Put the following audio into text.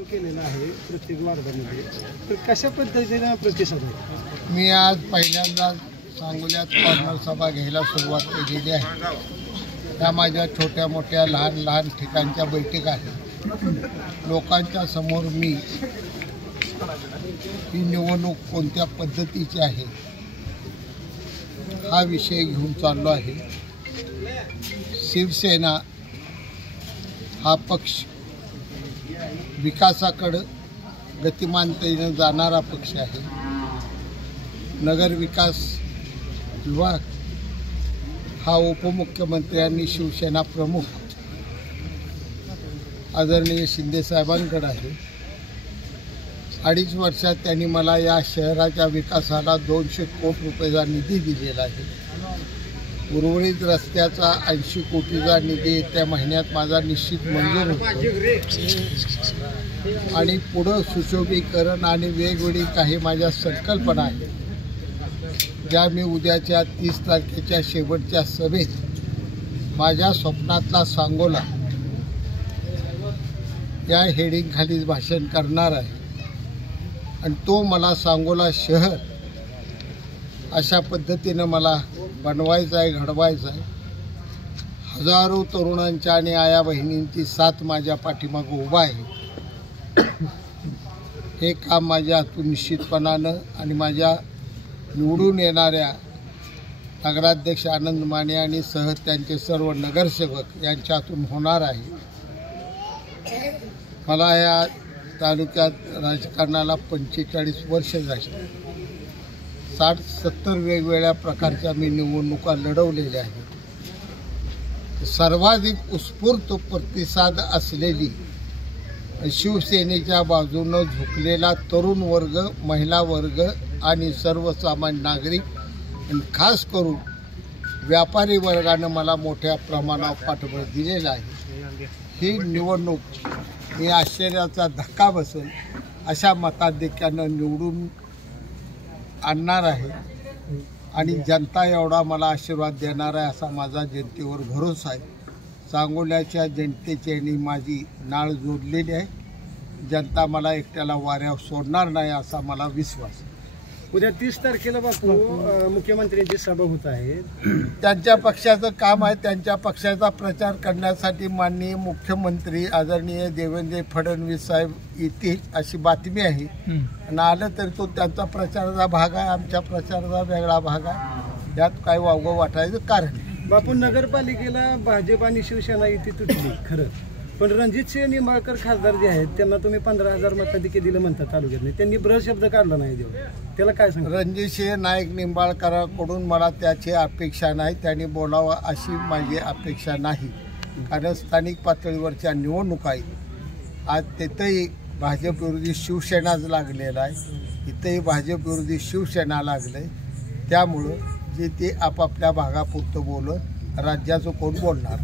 केलेला आहे प्रत्येक वार्डामध्ये, तर कशा पद्धतीने प्रतिसाद आहे? मी आज पहिल्यांदा सांगोल्यात कॉर्नर सभा घ्यायला सुरुवात केलेली आहे. त्या माझ्या छोट्या मोठ्या लहान लहान ठिकाणच्या बैठका आहेत. लोकांच्या समोर मी ही निवडणूक कोणत्या पद्धतीची आहे हा विषय घेऊन चाललो आहे. शिवसेना हा पक्ष विकासाकडं गतिमानतेने जाणारा पक्ष आहे. नगर विकास विभाग हा उपमुख्यमंत्र्यांनी शिवसेना प्रमुख आदरणीय शिंदे साहेबांकडे आहे. 2.5 वर्षात त्यांनी मला या शहराच्या विकासाला 200 कोटी रुपयाचा निधी दिलेला आहे. उर्वरित रस्त्याचा 80 कोटीचा निधी येत्या महिन्यात माझा निश्चित मंजूर होतो आणि पुढं सुशोभीकरण आणि वेगवेगळी काही माझ्या संकल्पना आहेत, ज्या मी उद्याच्या 30 तारखेच्या शेवटच्या सभेत माझ्या स्वप्नातला सांगोला या हेडिंगखाली भाषण करणार आहे. आणि तो मला सांगोला शहर अशा पद्धतीनं मला बनवायचं आहे, घडवायचं आहे. हजारो तरुणांच्या आणि आया बहिणींची साथ माझ्या पाठीमागं उभा आहे. हे काम माझ्या हातून निश्चितपणानं आणि माझ्या निवडून येणाऱ्या नगराध्यक्ष आनंद माने आणि सह त्यांचे सर्व नगरसेवक यांच्या हातून होणार आहे. मला या तालुक्यात राजकारणाला 45 वर्ष झाली. 60-70 वेगवेगळ्या प्रकारच्या मी निवडणुका लढवलेल्या आहेत. सर्वाधिक उत्स्फूर्त प्रतिसाद असलेली शिवसेनेच्या बाजूनं झुकलेला तरुण वर्ग, महिला वर्ग आणि सर्वसामान्य नागरिक आणि खास करून व्यापारी वर्गानं मला मोठ्या प्रमाणावर पाठबळ दिलेलं आहे. ही निवडणूक ही आश्चर्याचा धक्का बसेल अशा मताधिक्यानं निवडून आणणार आहे आणि जनता एवढा मला आशीर्वाद देणार आहे असा माझा जनतेवर भरोसा आहे. सांगोल्याच्या जनतेची आणि माझी नाळ जोडलेली आहे. जनता मला एकट्याला वाऱ्यावर सोडणार नाही असा मला विश्वास आहे. उद्या 30 तारखेला बापू मुख्यमंत्र्यांची सभा होत आहे. त्यांच्या पक्षाचं काम आहे. त्यांच्या पक्षाचा प्रचार करण्यासाठी माननीय मुख्यमंत्री आदरणीय देवेंद्र फडणवीस साहेब येतील अशी बातमी आहे. आणि आलं तरी तो त्यांचा प्रचाराचा भाग आहे, आमच्या प्रचाराचा वेगळा भाग आहे. यात काय वावगं वाटायचं कारण नाही. बापू नगरपालिकेला भाजप आणि शिवसेना युती तुटली खरं, पण रणजितसिंह निंबाळकर खासदार जे आहेत त्यांना तुम्ही 15,000 मताधिक्य दिलं म्हणतात तालुक्यात. त्यांनी ब्र शब्द काढला नाही देऊ, त्याला काय सांगा? रणजितसिंह नाईक निंबाळकरांकडून मला त्याची अपेक्षा नाही. त्यांनी बोलावं अशी माझी अपेक्षा नाही. कारण स्थानिक पातळीवरच्या निवडणुका आहेत. आज तिथंही भाजप विरोधी शिवसेनाच लागलेला आहे, इथंही भाजप विरोधी शिवसेना लागलं आहे. त्यामुळं जे ते आपापल्या भागापुरतं बोलत राज्याचं कोण बोलणार.